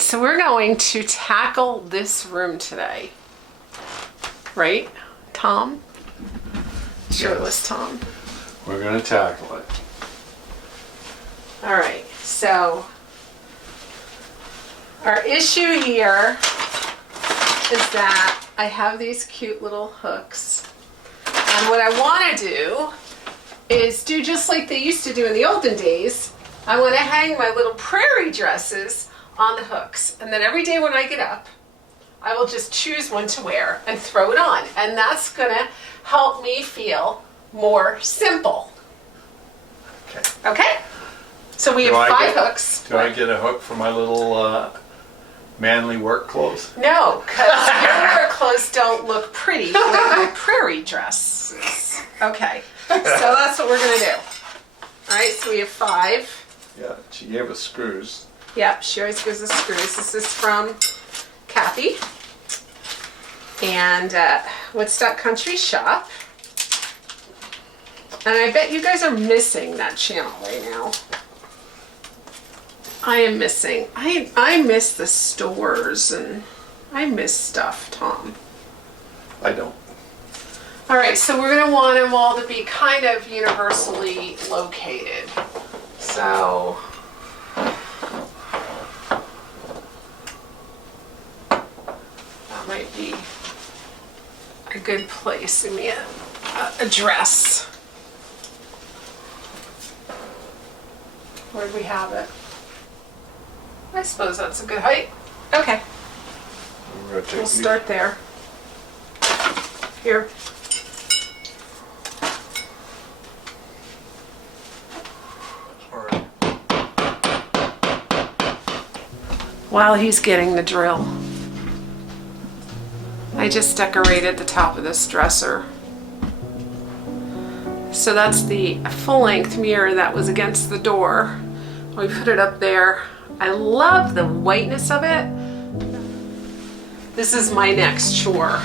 right, so we're going to tackle this room today. Right, Tom? Shirtless Tom. We're going to tackle it. All right, so our issue here is that I have these cute little hooks. And what I want to do is do just like they used to do in the olden days. I want to hang my little prairie dresses on the hooks. And then every day when I get up, I will just choose one to wear and throw it on. And that's going to help me feel more simple. Okay? So we have 5 hooks. Do I get a hook for my little manly work clothes? No, because your work clothes don't look pretty like my prairie dresses. Okay, so that's what we're going to do. All right, so we have 5. Yeah, she gave us screws. Yep, she always gives us screws. This is from Kathy. And Woodstock Country Shop. And I bet you guys are missing that channel right now. I am missing. I miss the stores and I miss stuff, Tom. I don't. All right, so we're going to want them all to be kind of universally located. So that might be a good place. Give me a dress. Where do we have it? I suppose that's a good height. Okay, we'll start there. Here. While he's getting the drill, I just decorated the top of this dresser. So that's the full-length mirror that was against the door. We put it up there. I love the whiteness of it. This is my next chore.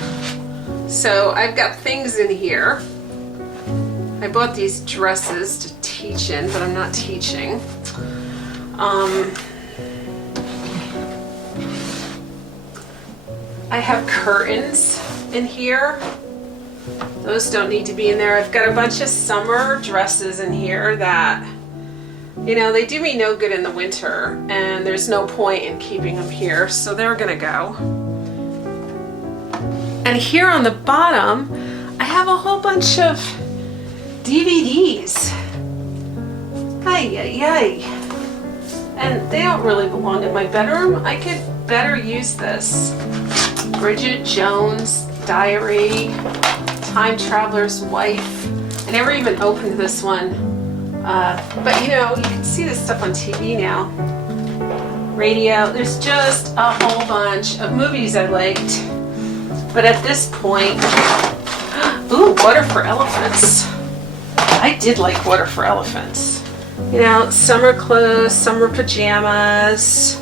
So I've got things in here. I bought these dresses to teach in, but I'm not teaching. I have curtains in here. Those don't need to be in there. I've got a bunch of summer dresses in here that, you know, they do me no good in the winter, and there's no point in keeping them here, so they're gonna go. And here on the bottom, I have a whole bunch of DVDs. Ay, ay, ay. And they don't really belong in my bedroom. I could better use this. Bridget Jones' Diary, Time Traveler's Wife. I never even opened this one. But you know, you can see this stuff on TV now. Radio, there's just a whole bunch of movies I liked. But at this point, ooh, Water for Elephants. I did like Water for Elephants. You know, summer clothes, summer pajamas.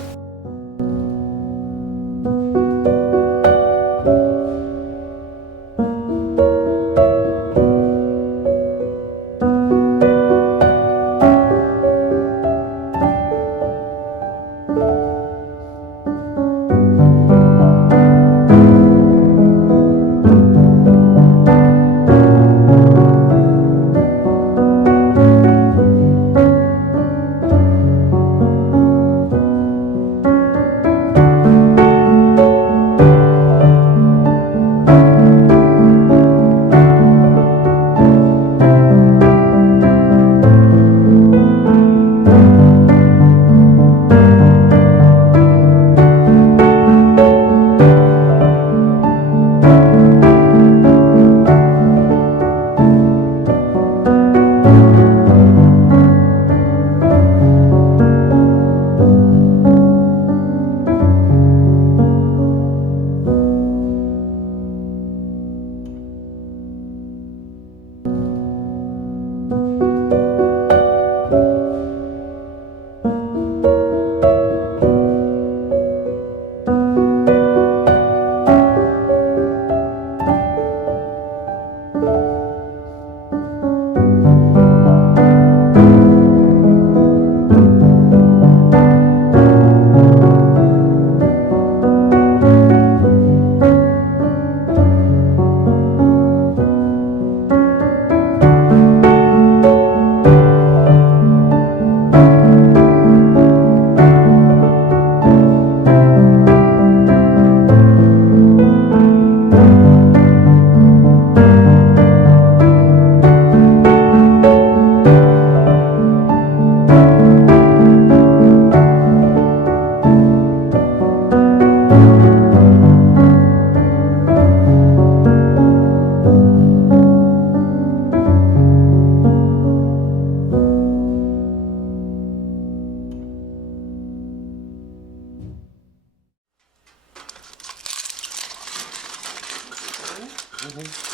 Mm-hmm.